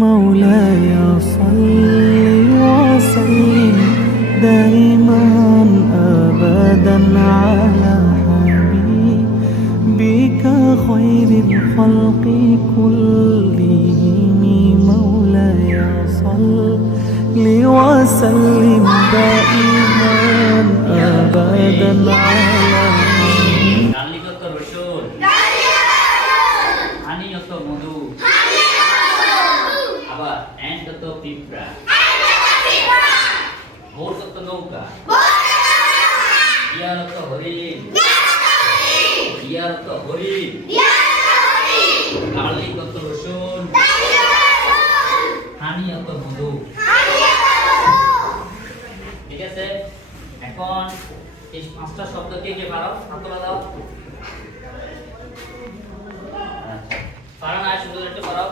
مولاي صل وسلم دائما أبدا على حبيبك خير الخلق كلهم مولاي صل وسلم دائما أبدا على নৌকা ইয়ারত হরিণ ইয়ারত হরিণ গালিগত রসুন হানিয়ত মধু। ঠিক আছে, এখন এই পাঁচটা শব্দ কে কে পারো হাত তোলা দাও। পারো না শুধু একটু পারো।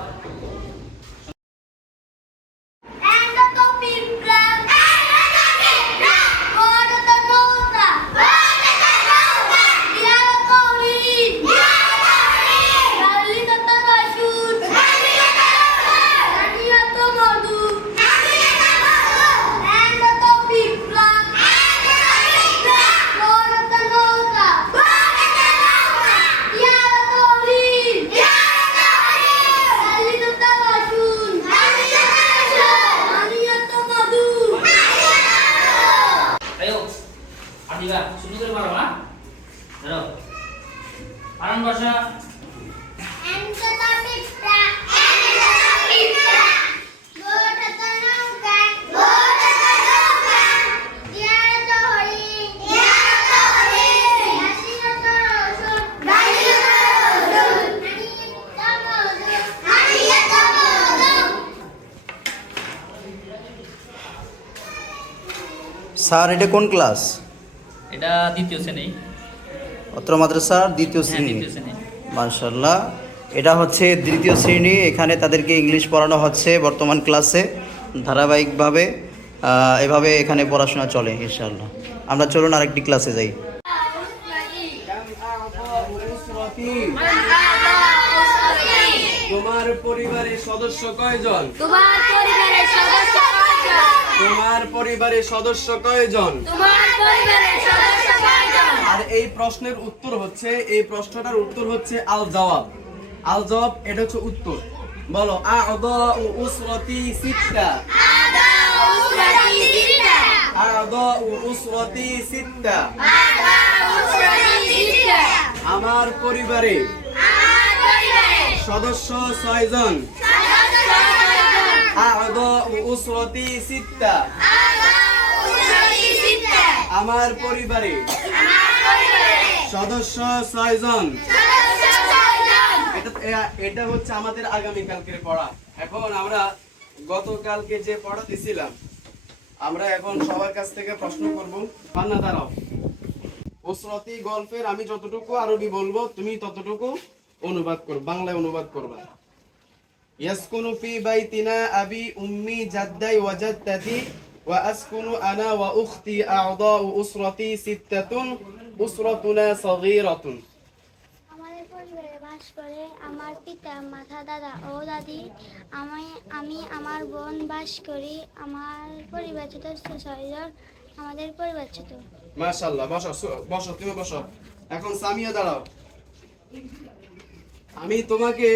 শুরু করে পারো না ধরো পারন ভাষা স্যার এটা কোন ক্লাস? এটা দ্বিতীয় শ্রেণী, অত্র মাদ্রাসার দ্বিতীয় শ্রেণী। মাশাআল্লাহ, এটা হচ্ছে দ্বিতীয় শ্রেণী। এখানে তাদেরকে ইংলিশ পড়ানো হচ্ছে বর্তমান ক্লাসে ধারাবাহিকভাবে। এভাবে এখানে পড়াশোনা চলে ইনশাআল্লাহ। আমরা চলুন আরেকটি ক্লাসে যাই। তোমার পরিবারের সদস্য কয়জন? তোমার পরিবারের সদস্য কয়জন? তোমার পরিবারের সদস্য কয়জন? তোমার পরিবারের সদস্য কয়জন? আর এই প্রশ্নের উত্তর হচ্ছে, এই প্রশ্নটার উত্তর হচ্ছে আল জওয়াব। আল জওয়াব এটা হচ্ছে উত্তর। বলো আ'দাউ উসরাতি সিত্তা। আ'দাউ উসরাতি সিত্তা। আ'দাউ উসরাতি সিত্তা। আ'দাউ উসরাতি সিত্তা। আমার পরিবারে সদস্য ৬ জন। আ'দাউ উসরাতি সিত্তা। আমার পরিবারে সদস্য ৬ জন। এটা হচ্ছে আমাদের আগামী কালকের পড়া। এখন আমরা গতকালকে যে পড়া দিছিলাম, আমরা এখন সবার কাছ থেকে প্রশ্ন করব। পান্না দাঁড়াও। উসরতি গল্পের আমি যতটুকু আরবি বলবো তুমি ততটুকু অনুবাদ করো, বাংলায় অনুবাদ করবা। ইয়াসকুনু ফি বাইতিনা আবি উম্মি জাদ্দাই ওয়া জাদ্দাতি ওয়া আসকুনু আনা ওয়া উখতি আ'দাউ উসরতি সিত্তাতুন উসরাতুনা সাগীরাতুন। আমাদের পরিবারে বাস করে আমার পিতা, মাতা, দাদা ও দাদি। আমি আমার বোন বাস করি। আমার পরিবার সদস্য ৬ জন। আমাদের পরিবার ছোট। মাশাআল্লাহ, বসো বসো, তুমি বসো। এখন সামিয়া দাঁড়াও। আমি তোমাকে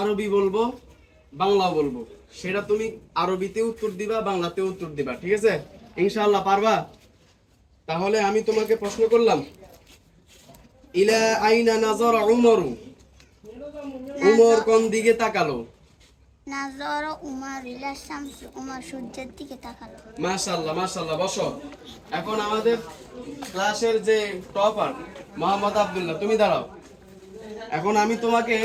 আরবি বলবো, বাংলা বলবো, সেটা তুমি আরবিতে উত্তর দিবা, বাংলাতে উত্তর দিবা। ঠিক আছে? ইনশাআল্লাহ পারবা? তাহলে আমি তোমাকে প্রশ্ন করলাম, ইলা আইনা নাযারা উমরু। উমর কোন দিকে তাকালো? নাযরা উমর ইলা শামস। উমর সূর্যের দিকে তাকালো। মাশাআল্লাহ মাশাআল্লাহ, বসো। এখন আমাদের ক্লাসের যে টপার মোহাম্মদ আব্দুল্লাহ, তুমি দাঁড়াও। এখন আমি তোমাকে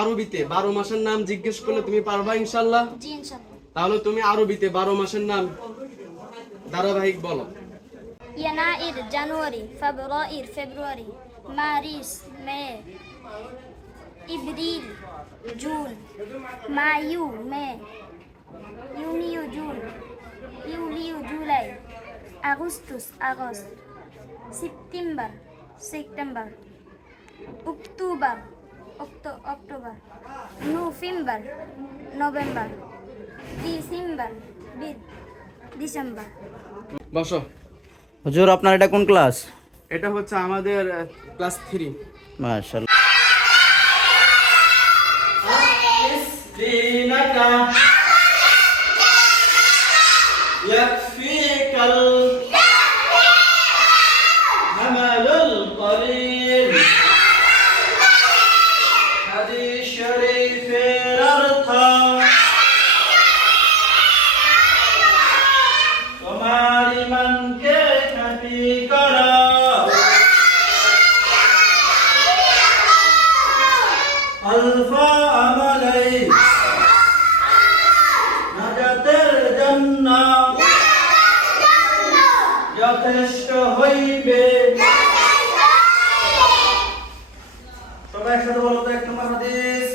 আরবিতে 12 মাসের নাম জিজ্ঞেস করলে তুমি পারবা ইনশাআল্লাহ? জি ইনশাআল্লাহ। তাহলে তুমি আরবিতে 12 মাসের নাম ধারাবাহিক বলো। ইয়ানাইর January, February, March May, April June, মায়ু মে, ইউনিও জুন, ইউলিও July, August, September, October, October, November, November, December. বসো। হুজুর আপনার এটা কোন ক্লাস? এটা হচ্ছে আমাদের ক্লাস 3। মাশাআল্লাহ। يكفيك العمل القليل حديث شريف الأرثى তোমারি মনকে খাটি করো আলফা আমালাই নাজাতের জন্য যথেষ্ট হইবে। সবাই একসাথে বলো তো 1 নম্বর হাদিস।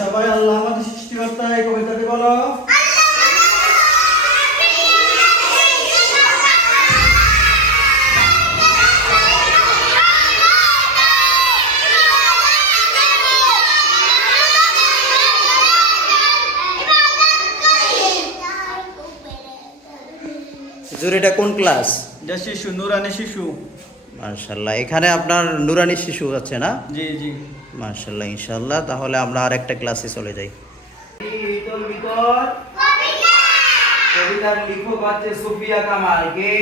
সবাই আল্লাহ আমাদের সৃষ্টিকর্তা এই কবিতাটি বলো। হুজুর এটা কোন ক্লাস? যা শিশু, নুরানি শিশু। মাশাআল্লাহ। এখানে আপনার নুরানি শিশু আছে না? জি জি। মাশাআল্লাহ, ইনশাআল্লাহ। তাহলে আমরা আরেকটা ক্লাসে চলে যাই। কবিতার লেখক হচ্ছে সুফিয়া কামাল। কে?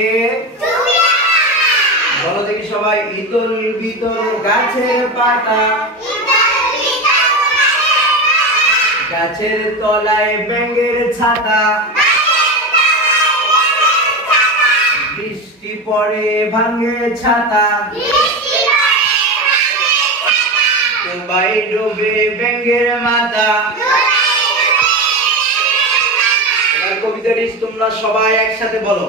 বলো দেখি সবাই। ইতল বিতল গাছের পাতা, গাছের তলায় ব্যাঙের ছাতা, বৃষ্টি পড়ে ভাঙে ছাতা, ডুবাই ডুবে ব্যাঙের মাথা। এবার কবিতাটি তোমরা সবাই একসাথে বলো।